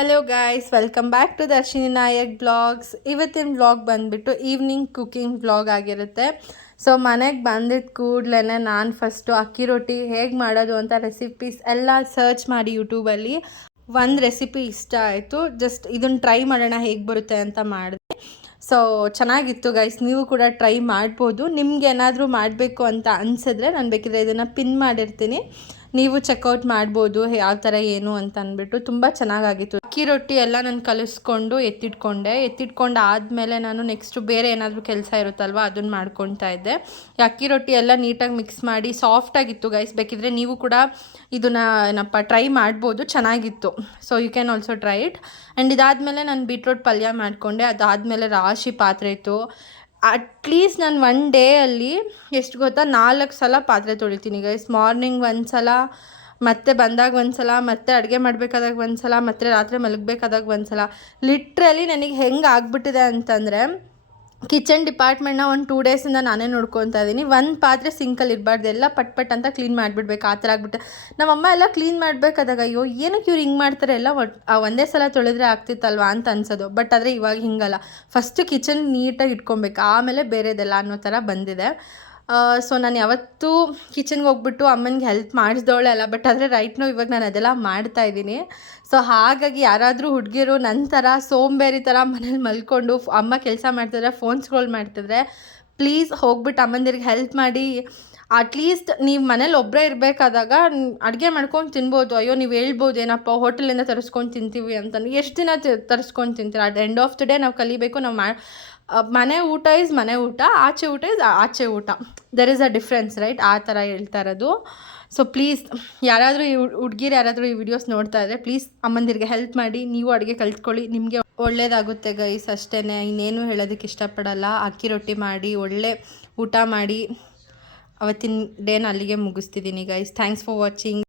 Hello guys, welcome back to Darshini Nayak blogs. ಇವತ್ತಿನ vlog ಬಂದುಬಿಟ್ಟು evening cooking vlog ಆಗಿರುತ್ತೆ. So ಮನೆಗೆ ಬಂದಿದ್ದ ಕೂಡಲೇ ನಾನು ಫಸ್ಟು ಅಕ್ಕಿ ರೊಟ್ಟಿ ಹೇಗೆ ಮಾಡೋದು ಅಂತ ರೆಸಿಪೀಸ್ ಎಲ್ಲ ಸರ್ಚ್ ಮಾಡಿ ಯೂಟ್ಯೂಬಲ್ಲಿ ಒಂದು ರೆಸಿಪಿ ಇಷ್ಟ ಆಯಿತು. ಜಸ್ಟ್ ಇದನ್ನು ಟ್ರೈ ಮಾಡೋಣ ಹೇಗೆ ಬರುತ್ತೆ ಅಂತ ಮಾಡಿದೆ. ಸೊ ಚೆನ್ನಾಗಿತ್ತು ಗೈಸ್, ನೀವು ಕೂಡ ಟ್ರೈ ಮಾಡ್ಬೋದು. ನಿಮ್ಗೆ ಏನಾದರೂ ಮಾಡಬೇಕು ಅಂತ ಅನಿಸಿದ್ರೆ ನಾನು ಬೇಕಿದ್ರೆ ಇದನ್ನು ಪಿನ್ ಮಾಡಿರ್ತೀನಿ, ನೀವು ಚೆಕ್ಔಟ್ ಮಾಡ್ಬೋದು ಯಾವ ಥರ ಏನು ಅಂತ ಅಂದ್ಬಿಟ್ಟು. ತುಂಬ ಚೆನ್ನಾಗಾಗಿತ್ತು. ಅಕ್ಕಿ ರೊಟ್ಟಿ ಎಲ್ಲ ನಾನು ಕಲಿಸ್ಕೊಂಡು ಎತ್ತಿಟ್ಕೊಂಡು ಆದಮೇಲೆ ನಾನು ನೆಕ್ಸ್ಟು ಬೇರೆ ಏನಾದರೂ ಕೆಲಸ ಇರುತ್ತಲ್ವ ಅದನ್ನು ಮಾಡ್ಕೊತಾ ಇದ್ದೆ. ಅಕ್ಕಿ ರೊಟ್ಟಿ ಎಲ್ಲ ನೀಟಾಗಿ ಮಿಕ್ಸ್ ಮಾಡಿ ಸಾಫ್ಟಾಗಿತ್ತು ಗೈಸ್. ಬೇಕಿದ್ರೆ ನೀವು ಕೂಡ ಇದನ್ನು ಟ್ರೈ ಮಾಡ್ಬೋದು, ಚೆನ್ನಾಗಿತ್ತು. So you can also try it. And ಇದಾದಮೇಲೆ ನಾನು ಬೀಟ್ರೋಟ್ ಪಲ್ಯ ಮಾಡಿಕೊಂಡೆ. ಅದಾದಮೇಲೆ ರಾಶಿ ಪಾತ್ರೆ ಇತ್ತು. ಅಟ್ಲೀಸ್ಟ್ ನಾನು ಒನ್ ಡೇ ಅಲ್ಲಿ ಎಷ್ಟು ಗೊತ್ತಾ 4 ಸಲ ಪಾತ್ರೆ ತೊಳಿತೀನಿ ಗೈಸ್. ಮಾರ್ನಿಂಗ್ ಒಂದು ಸಲ, ಮತ್ತೆ ಬಂದಾಗ ಒಂದು ಸಲ, ಮತ್ತೆ ಅಡುಗೆ ಮಾಡಬೇಕಾದಾಗ ಒಂದು ಸಲ, ಮತ್ತು ರಾತ್ರಿ ಮಲಗಬೇಕಾದಾಗ ಒಂದು ಸಲ. ಲಿಟ್ರಲಿ ನನಗೆ ಹೆಂಗೆ ಆಗ್ಬಿಟ್ಟಿದೆ ಅಂತಂದರೆ, ಕಿಚನ್ ಡಿಪಾರ್ಟ್ಮೆಂಟ್ನ ಒಂದು 2 ಡೇಸಿಂದ ನಾನೇ ನೋಡ್ಕೊತಾ ಇದ್ದೀನಿ. ಒಂದು ಪಾತ್ರೆ ಸಿಂಕಲ್ಲಿ ಇರಬಾರ್ದು, ಎಲ್ಲ ಪಟ್ ಅಂತ ಕ್ಲೀನ್ ಮಾಡಿಬಿಡ್ಬೇಕು. ಆ ಥರ ಆಗ್ಬಿಟ್ಟು ನಮ್ಮಮ್ಮ ಎಲ್ಲ ಕ್ಲೀನ್ ಮಾಡಬೇಕಾದಾಗ ಅಯ್ಯೋ ಏನಕ್ಕೆ ಇವ್ರು ಹಿಂಗೆ ಮಾಡ್ತಾರೆ, ಎಲ್ಲ ಒಂದೇ ಸಲ ತೊಳೆದ್ರೆ ಆಗ್ತಿತ್ತಲ್ವ ಅಂತ ಅನ್ಸೋದು. ಬಟ್ ಆದರೆ ಇವಾಗ ಹಿಂಗಲ್ಲ, ಫಸ್ಟು ಕಿಚನ್ ನೀಟಾಗಿ ಇಟ್ಕೊಬೇಕು, ಆಮೇಲೆ ಬೇರೆದೆಲ್ಲ ಅನ್ನೋ ಥರ ಬಂದಿದೆ. ಸೊ ನಾನು ಯಾವತ್ತೂ ಕಿಚನ್ಗೆ ಹೋಗ್ಬಿಟ್ಟು ಅಮ್ಮನಿಗೆ ಹೆಲ್ಪ್ ಮಾಡಿಸ್ದವಳೆ ಅಲ್ಲ. ಬಟ್ ಆದರೆ ಇವಾಗ ನಾನು ಅದೆಲ್ಲ ಮಾಡ್ತಾಯಿದ್ದೀನಿ. ಸೊ ಹಾಗಾಗಿ ಯಾರಾದರೂ ಹುಡುಗಿರು ನನ್ನ ಥರ ಸೋಂಬೇರಿ ಥರ ಮನೇಲಿ ಮಲ್ಕೊಂಡು ಅಮ್ಮ ಕೆಲಸ ಮಾಡ್ತಿದ್ರೆ, ಫೋನ್ ಸ್ಕ್ರೋಲ್ ಮಾಡ್ತಿದ್ರೆ, ಪ್ಲೀಸ್ ಹೋಗ್ಬಿಟ್ಟು ಅಮ್ಮಂದಿರಿಗೆ ಹೆಲ್ಪ್ ಮಾಡಿ. ಅಟ್ಲೀಸ್ಟ್ ನೀವು ಮನೇಲಿ ಒಬ್ಬರೇ ಇರಬೇಕಾದಾಗ ಅಡುಗೆ ಮಾಡ್ಕೊಂಡು ತಿನ್ಬೋದು. ಅಯ್ಯೋ ನೀವು ಹೇಳ್ಬೋದು ಏನಪ್ಪ ಹೋಟೆಲಿಂದ ತರಿಸ್ಕೊಂಡು ತಿಂತೀವಿ ಅಂತ. ಎಷ್ಟು ದಿನ ತರಿಸ್ಕೊಂಡು ತಿಂತೀರ? At end of the day ನಾವು ಕಲಿಬೇಕು. ನಾವು ಮನೆ ಊಟ ಈಸ್ ಮನೆ ಊಟ, ಆಚೆ ಊಟ ಈಸ್ ಆಚೆ ಊಟ. There is a difference, right? ಆ ಥರ ಹೇಳ್ತಾ ಇರೋದು. ಸೊ ಪ್ಲೀಸ್ ಯಾರಾದರೂ ಹುಡುಗಿರು ಯಾರಾದರೂ ಈ ವಿಡಿಯೋಸ್ ನೋಡ್ತಾ ಇದ್ದರೆ ಪ್ಲೀಸ್ ಅಮ್ಮಂದಿರಿಗೆ ಹೆಲ್ಪ್ ಮಾಡಿ, ನೀವು ಅಡುಗೆ ಕಲ್ತ್ಕೊಳ್ಳಿ, ನಿಮಗೆ ಒಳ್ಳೇದಾಗುತ್ತೆ ಗೈಸ್. ಅಷ್ಟೇ, ಇನ್ನೇನು ಹೇಳೋದಕ್ಕೆ ಇಷ್ಟಪಡಲ್ಲ. ಅಕ್ಕಿ ರೊಟ್ಟಿ ಮಾಡಿ ಒಳ್ಳೆ ಊಟ ಮಾಡಿ ಅವತ್ತಿನ ಡೇನ ಅಲ್ಲಿಗೆ ಮುಗಿಸ್ತಿದ್ದೀನಿ ಗೈಸ್. Thanks for watching.